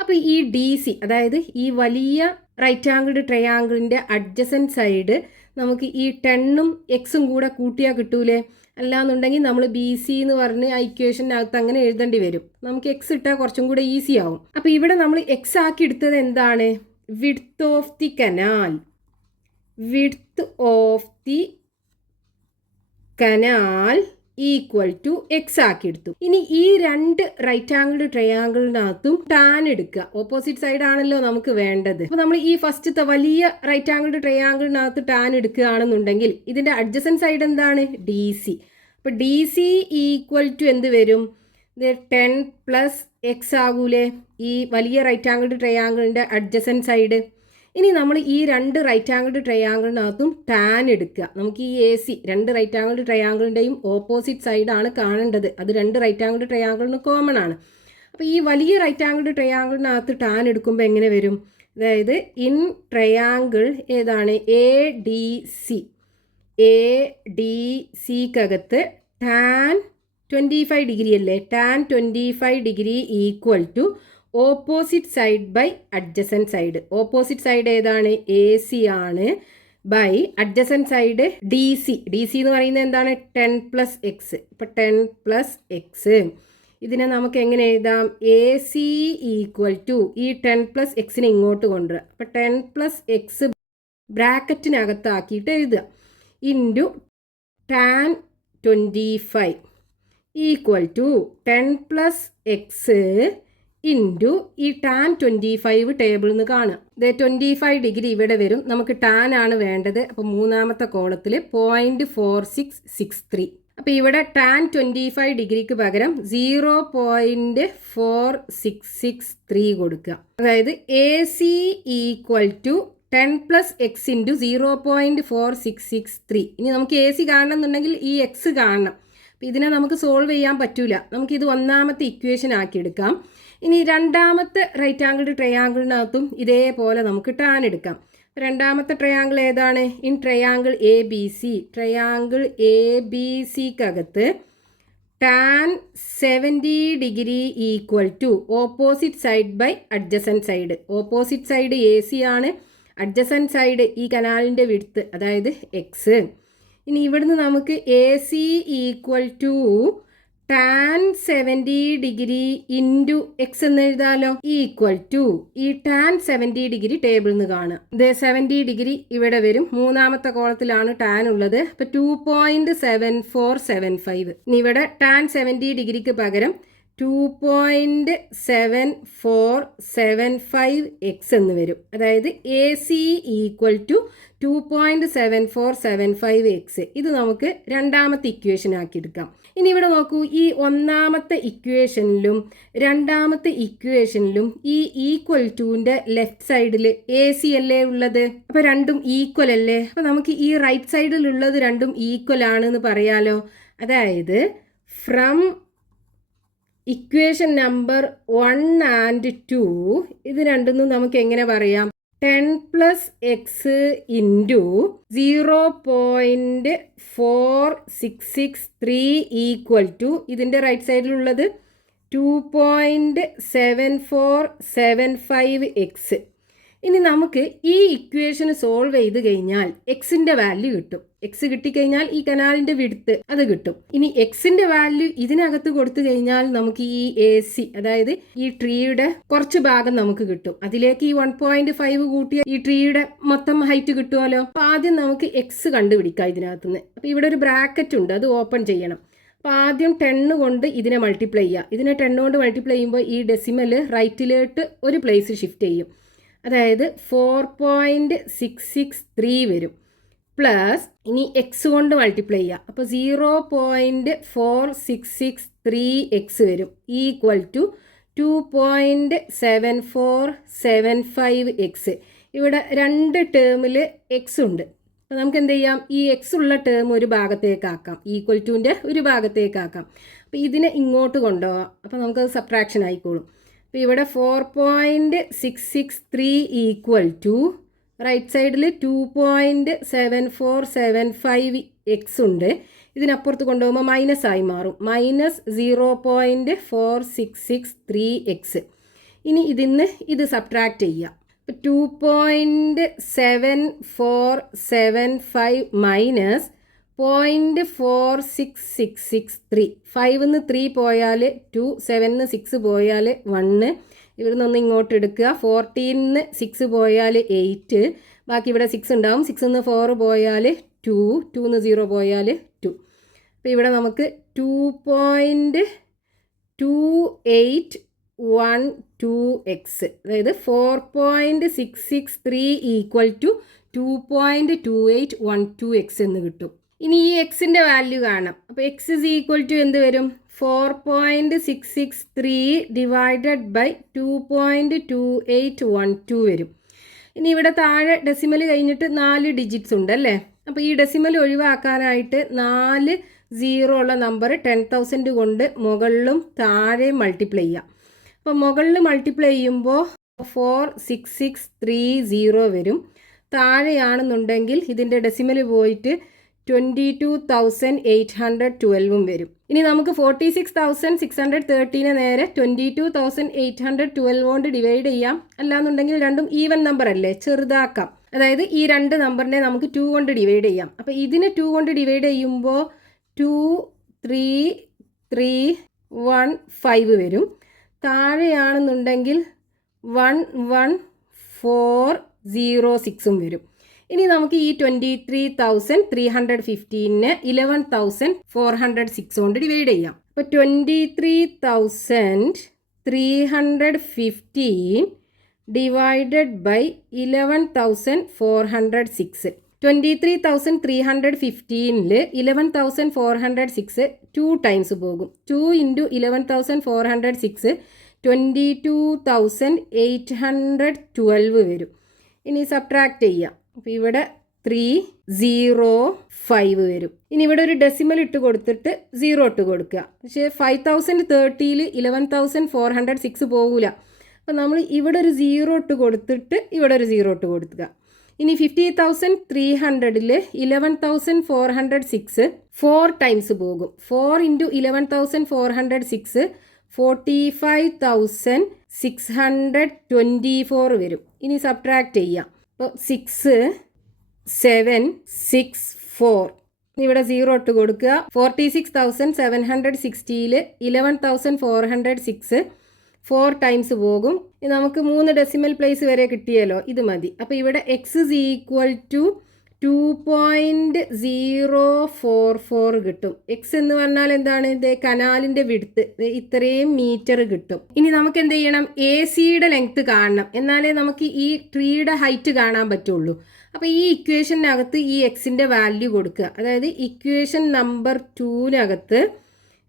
അപ്പോൾ ഈ DC, അതായത് ഈ വലിയ റൈറ്റ് ആംഗിൾഡ് ട്രയാങ്കിളിന്റെ അഡ്ജസൻറ്റ് സൈഡ് നമുക്ക് ഈ 10ഉം xഉം കൂടെ കൂട്ടിയാൽ കിട്ടൂലേ? അല്ലാന്നുണ്ടെങ്കിൽ നമ്മൾ BC എന്ന് പറഞ്ഞ് ആ ഇക്വേഷനകത്ത് അങ്ങനെ എഴുതേണ്ടി വരും. നമുക്ക് x ഇട്ടാൽ കുറച്ചും കൂടെ ഈസി ആവും. അപ്പോൾ ഇവിടെ നമ്മൾ x ആക്കി എടുത്തത് എന്താണ്? Width of the canal. Width of the canal equal to x ആക്കി എടുത്തു. ഇനി ഈ രണ്ട് റൈറ്റ് ആംഗിൾഡ് ട്രയാങ്കിളിനകത്തും ടാൻ എടുക്കുക. ഓപ്പോസിറ്റ് സൈഡ് ആണല്ലോ നമുക്ക് വേണ്ടത്. അപ്പോൾ നമ്മൾ ഈ ഫസ്റ്റത്തെ വലിയ റൈറ്റ് ആംഗിൾഡ് ട്രയാങ്കിളിനകത്ത് ടാൻ എടുക്കുകയാണെന്നുണ്ടെങ്കിൽ ഇതിന്റെ അഡ്ജസൻറ്റ് സൈഡ് എന്താണ്? DC. അപ്പോൾ DC ഈക്വൽ ടു എന്ത് വരും? 10 + x ആകൂലേ ഈ വലിയ റൈറ്റ് ആംഗിൾഡ് ട്രയാങ്കിളിന്റെ അഡ്ജസൻറ്റ് സൈഡ്. ഇനി നമ്മൾ ഈ രണ്ട് റൈറ്റ് ആംഗിൾഡ് ട്രയാങ്കിളിനകത്തും ടാൻ എടുക്കുക. നമുക്ക് ഈ AC രണ്ട് റൈറ്റ് ആംഗിൾഡ് ട്രയാങ്കിളിൻ്റെയും ഓപ്പോസിറ്റ് സൈഡാണ് കാണേണ്ടത്. അത് രണ്ട് റൈറ്റ് ആംഗിൾഡ് ട്രയാങ്കിളിന് കോമൺ ആണ്. അപ്പോൾ ഈ വലിയ റൈറ്റ് ആംഗിൾഡ് ട്രയാങ്കിളിനകത്ത് ടാൻ എടുക്കുമ്പോൾ എങ്ങനെ വരും? അതായത് ഇൻ ട്രയാങ്കിൾ ഏതാണ്? ADC. ADCക്കകത്ത് ടാൻ 25 ഡിഗ്രി അല്ലേ? Tan 25 degree equal to opposite side by adjacent side. Opposite side ഏതാണ്? AC ആണ്. By adjacent side DC. DC എന്ന് പറയുന്നത് എന്താണ്? 10 + x. ഇപ്പം 10 + x ഇതിനെ നമുക്ക് എങ്ങനെ എഴുതാം? AC ഈക്വൽ ടു ഈ 10 + x ഇങ്ങോട്ട് കൊണ്ടുവരിക. അപ്പം 10 + x ബ്രാക്കറ്റിനകത്താക്കിയിട്ട് എഴുതുക. Into tan 25 equal to 10 + x into ഈ ടാൻ 25 ടേബിളിൽ നിന്ന് കാണുക. 25 ഡിഗ്രി ഇവിടെ വരും. നമുക്ക് ടാൻ ആണ് വേണ്ടത്. അപ്പോൾ മൂന്നാമത്തെ കോളത്തിൽ 0.4663. അപ്പോൾ ഇവിടെ ടാൻ 25 ഡിഗ്രിക്ക് പകരം 0.4663 കൊടുക്കുക. അതായത് AC equal to 10 + x into 0.4663. ഇനി നമുക്ക് AC കാണണം എന്നുണ്ടെങ്കിൽ ഈ x കാണണം. അപ്പോൾ ഇതിനെ നമുക്ക് സോൾവ് ചെയ്യാൻ പറ്റൂല. നമുക്കിത് ഒന്നാമത്തെ ഇക്വേഷൻ ആക്കി എടുക്കാം. ഇനി രണ്ടാമത്തെ റൈറ്റ് ആംഗിൾഡ് ട്രയാങ്കിളിനകത്തും ഇതേപോലെ നമുക്ക് ടാൻ എടുക്കാം. രണ്ടാമത്തെ ട്രയാങ്കിൾ ഏതാണ്? In triangle ABC. ട്രയാങ്കിൾ ABCക്കകത്ത് tan 70 degree equal to opposite side by adjacent side. Opposite side AC ആണ്. അഡ്ജസൻറ്റ് സൈഡ് ഈ കനാലിൻ്റെ വിഡ്ത്ത് അതായത് x. ഇനി ഇവിടുന്ന് നമുക്ക് AC equal to tan 70 degree into x എന്ന് എഴുതാലോ. ഈക്വൽ ടു ഈ ടാൻ 70 ഡിഗ്രി ടേബിളിൽ നിന്ന് കാണുക. 70 ഡിഗ്രി ഇവിടെ വരും. മൂന്നാമത്തെ കോളത്തിലാണ് ടാൻ ഉള്ളത്. അപ്പോൾ 2.7475. ഇനി ഇവിടെ ടാൻ 70 ഡിഗ്രിക്ക് പകരം 2.7475x എന്ന് വരും. അതായത് AC ഈക്വൽ ടു 2.7475x. ഇത് നമുക്ക് രണ്ടാമത്തെ ഇക്വേഷൻ ആക്കി എടുക്കാം. ഇനി ഇവിടെ നോക്കൂ, ഈ ഒന്നാമത്തെ ഇക്വേഷനിലും രണ്ടാമത്തെ ഇക്വേഷനിലും ഈ ഈക്വൽ ടുവിൻ്റെ ലെഫ്റ്റ് സൈഡിൽ AC അല്ലേ ഉള്ളത്? അപ്പോൾ രണ്ടും ഈക്വൽ അല്ലേ? അപ്പോൾ നമുക്ക് ഈ റൈറ്റ് സൈഡിലുള്ളത് രണ്ടും ഈക്വൽ ആണെന്ന് പറയാലോ. അതായത് ഫ്രം ഇക്വേഷൻ നമ്പർ 1 and 2 ഇത് രണ്ടൊന്നും നമുക്ക് എങ്ങനെ പറയാം? 10 + x ഇൻറ്റു 0.4663 ഈക്വൽ ടു ഇതിൻ്റെ റൈറ്റ് സൈഡിലുള്ളത് 2.7475x. ഇനി നമുക്ക് ഈ ഇക്വേഷൻ സോൾവ് ചെയ്ത് കഴിഞ്ഞാൽ എക്സിൻ്റെ വാല്യൂ കിട്ടും. എക്സ് കിട്ടിക്കഴിഞ്ഞാൽ ഈ കനാലിൻ്റെ വിഡ്ത്ത് അത് കിട്ടും. ഇനി എക്സിൻ്റെ വാല്യൂ ഇതിനകത്ത് കൊടുത്തു കഴിഞ്ഞാൽ നമുക്ക് ഈ AC അതായത് ഈ ട്രീയുടെ കുറച്ച് ഭാഗം നമുക്ക് കിട്ടും. അതിലേക്ക് ഈ 1.5 കൂട്ടിയ ഈ ട്രീയുടെ മൊത്തം ഹൈറ്റ് കിട്ടുമല്ലോ. അപ്പോൾ ആദ്യം നമുക്ക് എക്സ് കണ്ടുപിടിക്കാം ഇതിനകത്തുനിന്ന്. അപ്പോൾ ഇവിടെ ഒരു ബ്രാക്കറ്റ് ഉണ്ട്, അത് ഓപ്പൺ ചെയ്യണം. അപ്പോൾ ആദ്യം 10 കൊണ്ട് ഇതിനെ മൾട്ടിപ്ലൈ ചെയ്യുക. ഇതിനെ 10 കൊണ്ട് മൾട്ടിപ്ലൈ ചെയ്യുമ്പോൾ ഈ ഡെസിമൽ റൈറ്റിലോട്ട് ഒരു പ്ലേസ് ഷിഫ്റ്റ് ചെയ്യും. അതായത് 4.663 വരും. പ്ലസ് ഇനി എക്സ് കൊണ്ട് മൾട്ടിപ്ലൈ ചെയ്യുക. അപ്പോൾ 0.4663 വരും. ഈക്വൽ ടു 2.7475 ഇവിടെ 2 ടേമിൽ എക്സ് ഉണ്ട്. അപ്പോൾ നമുക്ക് എന്ത് ചെയ്യാം, ഈ എക്സ് ഉള്ള ടേം ഒരു ഭാഗത്തേക്കാക്കാം, ഈക്വൽ ടുവിൻ്റെ ഒരു ഭാഗത്തേക്കാക്കാം. അപ്പോൾ ഇതിനെ ഇങ്ങോട്ട് കൊണ്ടുപോകാം. അപ്പോൾ നമുക്കത് സബ്ട്രാക്ഷൻ ആയിക്കോളും. അപ്പോൾ ഇവിടെ 4.663 ഈക്വൽ ടു റൈറ്റ് സൈഡിൽ 2.7475 എക്സ് ഉണ്ട്. ഇതിനപ്പുറത്ത് കൊണ്ടുപോകുമ്പോൾ മൈനസ് ആയി മാറും. Minus 0.4663 X. ഇനി ഇതിന്ന് ഇത് സബ്ട്രാക്ട് ചെയ്യാം. 2.7475 മൈനസ് 0.46663. 5ന്ന് 3 പോയാൽ 2, 7ന്ന് 6 പോയാൽ 1. ഇവിടുന്ന് ഒന്ന് ഇങ്ങോട്ട് എടുക്കുക. 14ന്ന് 6 പോയാൽ 8. ബാക്കി ഇവിടെ 6 ഉണ്ടാവും. 6ന്ന് 4 പോയാൽ 2, 2ന്ന് 0 പോയാൽ 2. അപ്പോൾ ഇവിടെ നമുക്ക് 2.2812x, അതായത് 4.663 ഈക്വൽ ടു 2.2812x എന്ന് കിട്ടും. ഇനി ഈ എക്സിൻ്റെ വാല്യൂ കാണാം. അപ്പോൾ എക്സ് ഇസ് ഈക്വൽ ടു എന്ത് വരും? 4.663 ഡിവൈഡഡ് ബൈ 2.2812 വരും. ഇനി ഇവിടെ താഴെ ഡെസിമൽ കഴിഞ്ഞിട്ട് 4 ഡിജിറ്റ്സ് ഉണ്ട് അല്ലേ? അപ്പോൾ ഈ ഡെസിമൽ ഒഴിവാക്കാനായിട്ട് 4 0 ഉള്ള നമ്പർ 10,000 കൊണ്ട് മുകളിലും താഴെ മൾട്ടിപ്ലൈ ചെയ്യാം. അപ്പോൾ മുകളിൽ മൾട്ടിപ്ലൈ ചെയ്യുമ്പോൾ 46630 വരും. താഴെയാണെന്നുണ്ടെങ്കിൽ ഇതിൻ്റെ ഡെസിമൽ പോയിട്ട് 22,812 വരും. ഇനി നമുക്ക് 46,613 നേരെ 22,812 കൊണ്ട് ഡിവൈഡ് ചെയ്യാം. അല്ലാന്നുണ്ടെങ്കിൽ രണ്ടും ഈവൻ നമ്പർ അല്ലേ, ചെറുതാക്കാം. അതായത് ഈ 2 നമ്പറിനെ നമുക്ക് 2 കൊണ്ട് ഡിവൈഡ് ചെയ്യാം. അപ്പോൾ ഇതിനെ 2 കൊണ്ട് ഡിവൈഡ് ചെയ്യുമ്പോൾ 23315 വരും. താഴെയാണെന്നുണ്ടെങ്കിൽ 11406 വരും. ഇനി നമുക്ക് ഈ 23,315നെ 11,406 കൊണ്ട് ഡിവൈഡ് ചെയ്യാം. അപ്പോൾ 23,315 ഡിവൈഡഡ് ബൈ 11,406. 23,315ൽ 11,406 2 ടൈംസ് പോകും. 2 ഇൻറ്റു 11,406 22,812 വരും. ഇനി സബ്ട്രാക്ട് ചെയ്യാം. അപ്പോൾ ഇവിടെ 305 വരും. ഇനി ഇവിടെ ഒരു ഡെസിമൽ ഇട്ട് കൊടുത്തിട്ട് 0 ഇട്ട് കൊടുക്കുക. പക്ഷേ 5030ൽ 11,406 പോകില്ല. അപ്പോൾ നമ്മൾ ഇവിടെ ഒരു 0 ഇട്ട് കൊടുത്തിട്ട് ഇവിടെ ഒരു 0 ഇട്ട് കൊടുക്കുക. ഇനി 50,300ൽ 11,406 4 ടൈംസ് പോകും. 4 ഇൻറ്റു 11,406 45,624 വരും. ഇനി സബ്ട്രാക്ട് ചെയ്യാം. അപ്പോൾ 6 7 6 4 ഇവിടെ 0 ഇട്ട് കൊടുക്കുക. 46,760ൽ 11,406 4 ടൈംസ് പോകും. നമുക്ക് 3 ഡെസിമൽ പ്ലേസ് വരെ കിട്ടിയല്ലോ, ഇത് മതി. അപ്പോൾ ഇവിടെ എക്സ് ഇസ് ഈക്വൽ ടു 2.044 കിട്ടും. എക്സ് എന്ന് പറഞ്ഞാൽ എന്താണ്? ഇത് കനാലിൻ്റെ വിഡ്ത്ത് ഇത്രയും മീറ്റർ കിട്ടും. ഇനി നമുക്ക് എന്ത് ചെയ്യണം? എ സിയുടെ ലെങ്ത് കാണണം, എന്നാലേ നമുക്ക് ഈ ട്രീയുടെ ഹൈറ്റ് കാണാൻ പറ്റുള്ളൂ. അപ്പോൾ ഈ ഇക്വേഷനകത്ത് ഈ എക്സിൻ്റെ വാല്യൂ കൊടുക്കുക. അതായത് ഇക്വേഷൻ നമ്പർ 2-നകത്ത്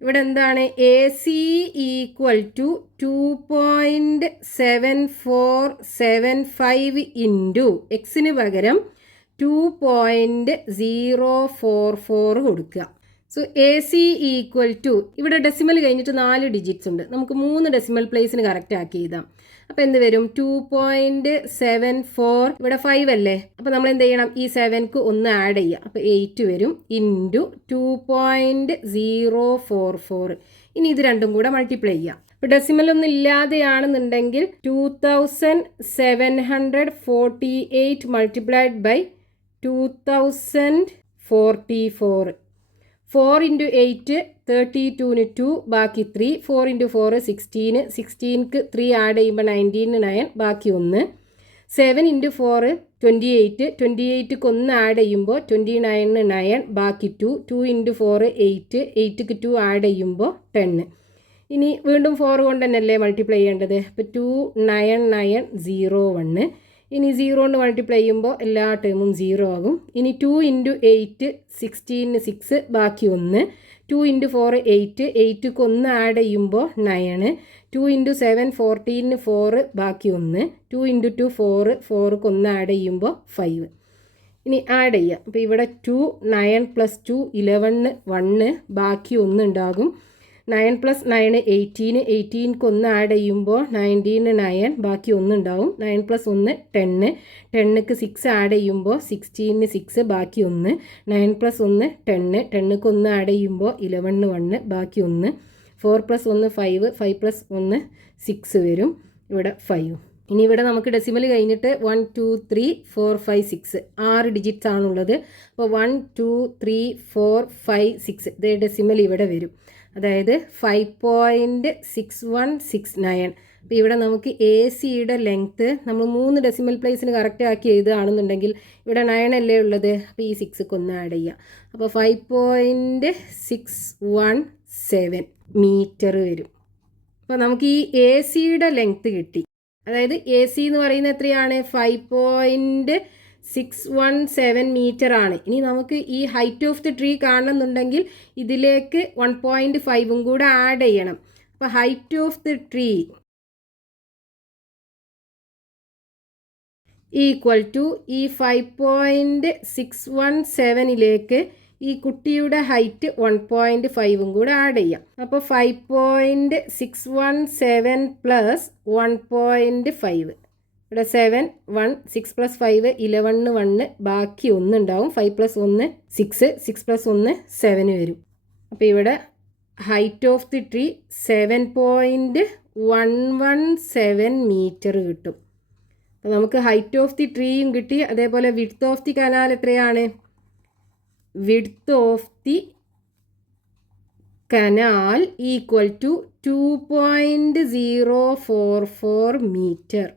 ഇവിടെ എന്താണ്? A C equal to 2.7475 into എക്സിന് പകരം 2.044 കൊടുക്കുക. So A C equal to, ഇവിടെ ഡെസിമൽ കഴിഞ്ഞിട്ട് 4 ഡിജിറ്റ്സ് ഉണ്ട്. നമുക്ക് 3 ഡെസിമൽ പ്ലേസിന് കറക്റ്റ് ആക്കി എഴുതാം. അപ്പോൾ എന്ത് വരും? 2.74 ഇവിടെ 5 അല്ലേ? അപ്പോൾ നമ്മൾ എന്ത് ചെയ്യണം? ഈ 7ക്ക് 1 ആഡ് ചെയ്യുക. അപ്പോൾ 8 വരും ഇൻറ്റു 2.044. ഇനി ഇത് രണ്ടും കൂടെ മൾട്ടിപ്ലൈ ചെയ്യാം. ഇപ്പോൾ ഡെസിമൽ ഒന്നും ഇല്ലാതെയാണെന്നുണ്ടെങ്കിൽ 2748 മൾട്ടിപ്ലൈഡ് ബൈ 2044. 4 ഇൻറ്റു 8 32ന് 2 ബാക്കി 3. 4 ഇൻറ്റു 4 16. 16ക്ക് 3 ആഡ് ചെയ്യുമ്പോൾ 19 9 ബാക്കി 1. 7 ഇൻറ്റു 4 28, 28ക്ക് 1 ആഡ് ചെയ്യുമ്പോൾ 29 9, ബാക്കി 2, 2 ഇൻറ്റു 4 8, 8ക്ക് 2 ആഡ് ചെയ്യുമ്പോൾ 10. ഇനി വീണ്ടും 4 കൊണ്ട് തന്നെയല്ലേ മൾട്ടിപ്ലൈ ചെയ്യേണ്ടത്. അപ്പോൾ 2 9 9 0 1. ഇനി 0 കൊണ്ട് മൾട്ടിപ്ലൈ ചെയ്യുമ്പോൾ എല്ലാ ടേമും 0 ആകും. ഇനി 2 ഇൻറ്റു 8 16 6, ബാക്കി 1. 2 ഇൻറ്റു 4 8, 8ക്ക് 1 ആഡ് ചെയ്യുമ്പോൾ 9. 2 ഇൻറ്റു 7 14 4, ബാക്കി 1. 2 ഇൻറ്റു 2 4, 4ക്ക് 1 ആഡ് ചെയ്യുമ്പോൾ 5. ഇനി ആഡ് ചെയ്യുക. അപ്പോൾ ഇവിടെ 2 9 + 2 11 1, ബാക്കി 1 ഉണ്ടാകും. 9 + 9 18, 18ക്ക് 1 ആഡ് ചെയ്യുമ്പോൾ 19 9, ബാക്കി 1 ഉണ്ടാവും. 9 + 1 10, 10ക്ക് 6 ആഡ് ചെയ്യുമ്പോൾ 16 6, ബാക്കി 1. 9 + 1 10, 10ക്ക് 1 ആഡ് ചെയ്യുമ്പോൾ 11 1, ബാക്കി 1. 4 + 1 5, 5 + 1 6 വരും. ഇവിടെ 5. ഇനി ഇവിടെ നമുക്ക് ഡെസിമൽ കഴിഞ്ഞിട്ട് 1 2 3 4 5 6 6 ഡിജിറ്റ്സ് ആണുള്ളത്. അപ്പോൾ 1 2 3 4 5 6 ഇതേ ഡെസിമൽ ഇവിടെ വരും. അതായത് 5.6169. അപ്പോൾ ഇവിടെ നമുക്ക് എ സിയുടെ ലെങ്ത്ത് നമ്മൾ 3 ഡെസിമൽ പ്ലേസിന് കറക്റ്റ് ആക്കി എഴുതുകയാണെന്നുണ്ടെങ്കിൽ ഇവിടെ 9 അല്ലേ ഉള്ളത്. അപ്പോൾ ഈ 6ക്ക് 1 ആഡ് ചെയ്യുക. അപ്പോൾ 5.617 മീറ്റർ വരും. അപ്പോൾ നമുക്ക് ഈ എ സിയുടെ ലെങ്ത്ത് കിട്ടി. അതായത് എ സി എന്ന് പറയുന്നത് എത്രയാണ്? 5.617 മീറ്റർ ആണ്. ഇനി നമുക്ക് ഈ ഹൈറ്റ് ഓഫ് ദി ട്രീ കാണണമെന്നുണ്ടെങ്കിൽ ഇതിലേക്ക് 1.5 കൂടെ ആഡ് ചെയ്യണം. അപ്പോൾ height of the tree equal to ഈ 5.617ലേക്ക് ഈ കുട്ടിയുടെ ഹൈറ്റ് 1.5 കൂടെ ആഡ് ചെയ്യാം. അപ്പോൾ 5.617 + 1.5. ഇവിടെ 7 1 6 + 5 11 1, ബാക്കി 1 ഉണ്ടാവും. 5 + 1 6, 6 + 1 7 വരും. അപ്പോൾ ഇവിടെ height of the tree 7.117 metre കിട്ടും. അപ്പോൾ നമുക്ക് ഹൈറ്റ് ഓഫ് ദി ട്രീയും കിട്ടി. അതേപോലെ വിഡ്ത്ത് ഓഫ് ദി കനാൽ എത്രയാണ്? Width of the canal equal to 2.044 metre.